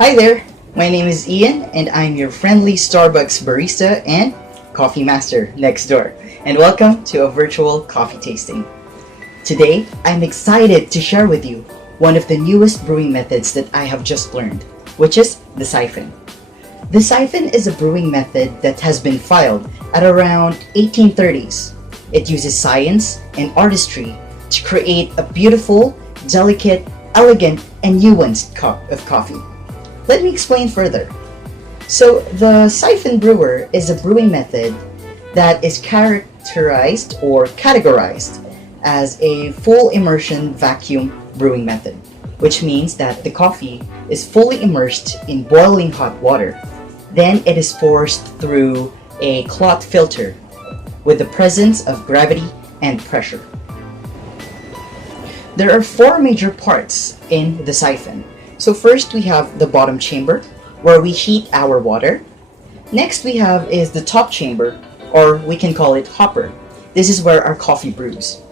Hi there, my name is Ian and I'm your friendly Starbucks barista and coffee master next door. And welcome to a virtual coffee tasting. Today, I'm excited to share with you one of the newest brewing methods that I have just learned, which is the siphon. The siphon is a brewing method that has been filed at around 1830s. It uses science and artistry to create a beautiful, delicate, elegant, and nuanced cup of coffee. Let me explain further. So, the Siphon Brewer is a brewing method that is characterized or categorized as a full immersion vacuum brewing method, which means that the coffee is fully immersed in boiling hot water. Then it is forced through a cloth filter with the presence of gravity and pressure. There are four major parts in the siphon. So first we have the bottom chamber where we heat our water. Next we have is the top chamber, or we can call it hopper. This is where our coffee brews.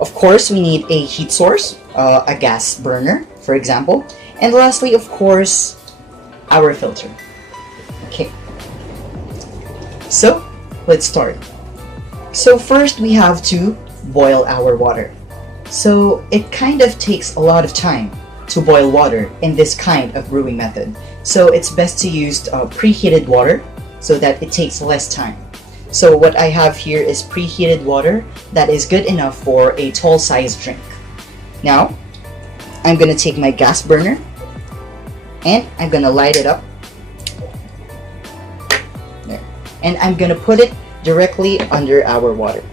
Of course, we need a heat source, a gas burner, for example. And lastly, of course, our filter. Okay. So, let's start. So first we have to boil our water. So it kind of takes a lot of time to boil water in this kind of brewing method. So it's best to use preheated water so that it takes less time. So what I have here is preheated water that is good enough for a tall size drink. Now, I'm gonna take my gas burner and I'm gonna light it up. There. And I'm gonna put it directly under our water.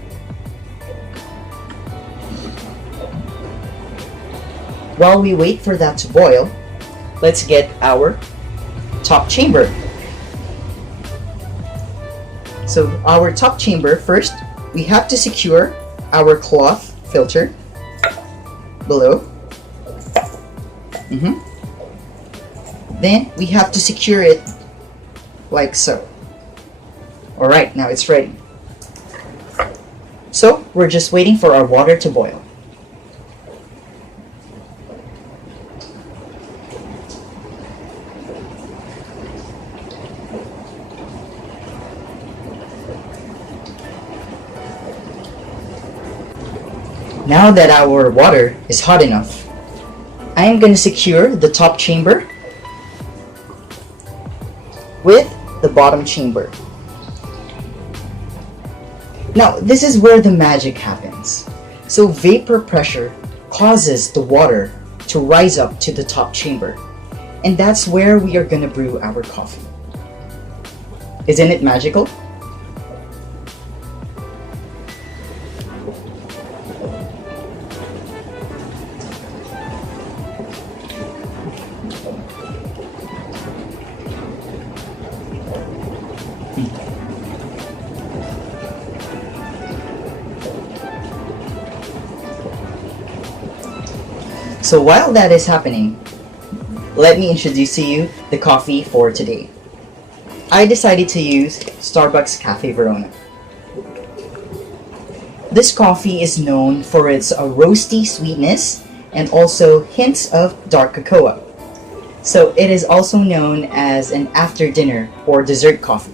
While we wait for that to boil, let's get our top chamber. So our top chamber, first, we have to secure our cloth filter below. Then we have to secure it like so. Alright, now it's ready. So we're just waiting for our water to boil. Now that our water is hot enough, I am going to secure the top chamber with the bottom chamber. Now, this is where the magic happens. So vapor pressure causes the water to rise up to the top chamber. And that's where we are going to brew our coffee. Isn't it magical? So while that is happening, let me introduce to you the coffee for today. I decided to use Starbucks Caffè Verona. This coffee is known for its roasty sweetness and also hints of dark cocoa. So it is also known as an after dinner or dessert coffee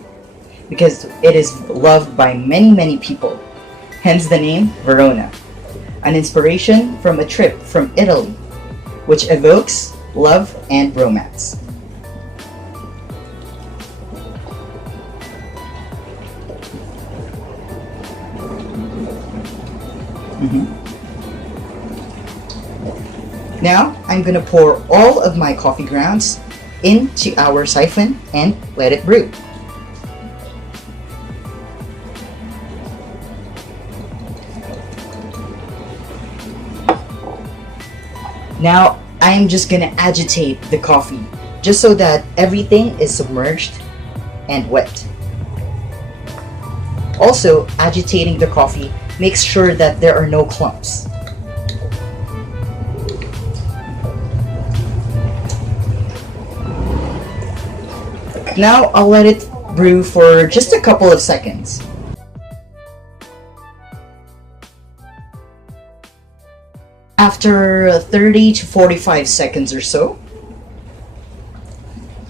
because it is loved by many people, hence the name Verona, an inspiration from a trip from Italy, which evokes love and romance. Now, I'm gonna pour all of my coffee grounds into our siphon and let it brew. Now, I am just gonna agitate the coffee just so that everything is submerged and wet. Also, agitating the coffee makes sure that there are no clumps. Now, I'll let it brew for just a couple of seconds. After 30 to 45 seconds or so,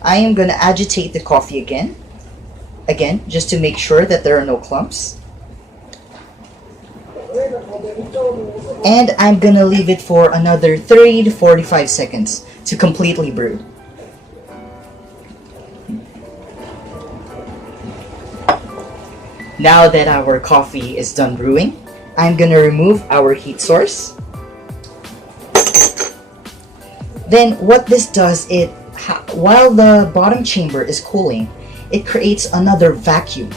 I am gonna agitate the coffee again, just to make sure that there are no clumps. And I'm gonna leave it for another 30 to 45 seconds to completely brew. Now that our coffee is done brewing, I'm gonna remove our heat source. Then what this does, while the bottom chamber is cooling, it creates another vacuum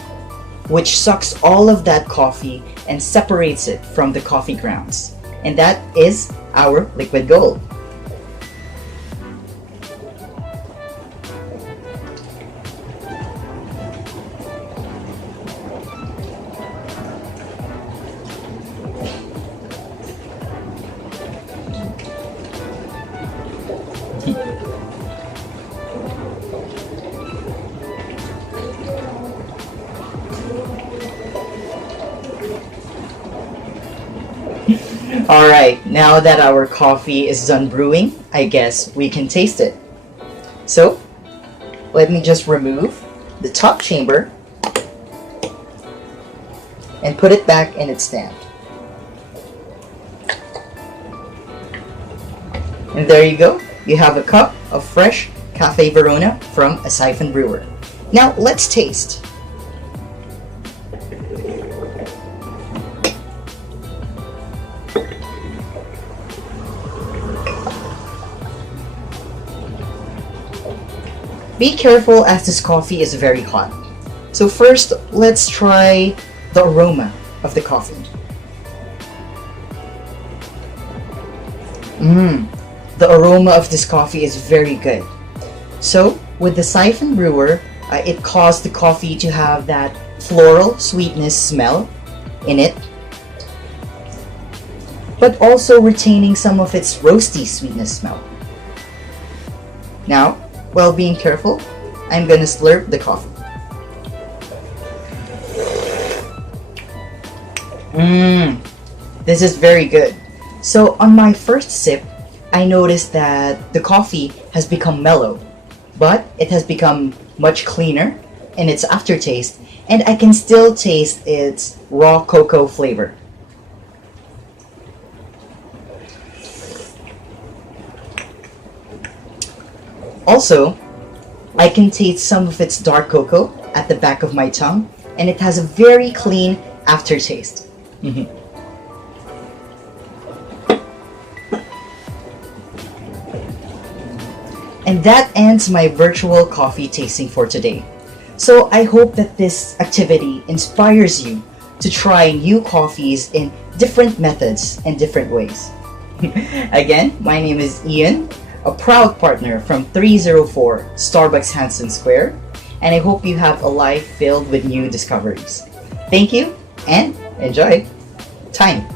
which sucks all of that coffee and separates it from the coffee grounds. And that is our liquid gold. Alright, now that our coffee is done brewing, I guess we can taste it. So, let me just remove the top chamber and put it back in its stand. And there you go, you have a cup of fresh Caffè Verona from a Siphon Brewer. Now, let's taste. Be careful as this coffee is very hot. So first, let's try the aroma of the coffee. The aroma of this coffee is very good. So with the Siphon Brewer, it caused the coffee to have that floral sweetness smell in it, but also retaining some of its roasty sweetness smell. Now, while being careful, I'm gonna slurp the coffee. This is very good. So on my first sip, I noticed that the coffee has become mellow, but it has become much cleaner in its aftertaste, and I can still taste its raw cocoa flavor. Also, I can taste some of its dark cocoa at the back of my tongue, and it has a very clean aftertaste. And that ends my virtual coffee tasting for today. So I hope that this activity inspires you to try new coffees in different methods and different ways. Again, my name is Ian, a proud partner from 304 Starbucks Hanson Square, and I hope you have a life filled with new discoveries. Thank you and enjoy time!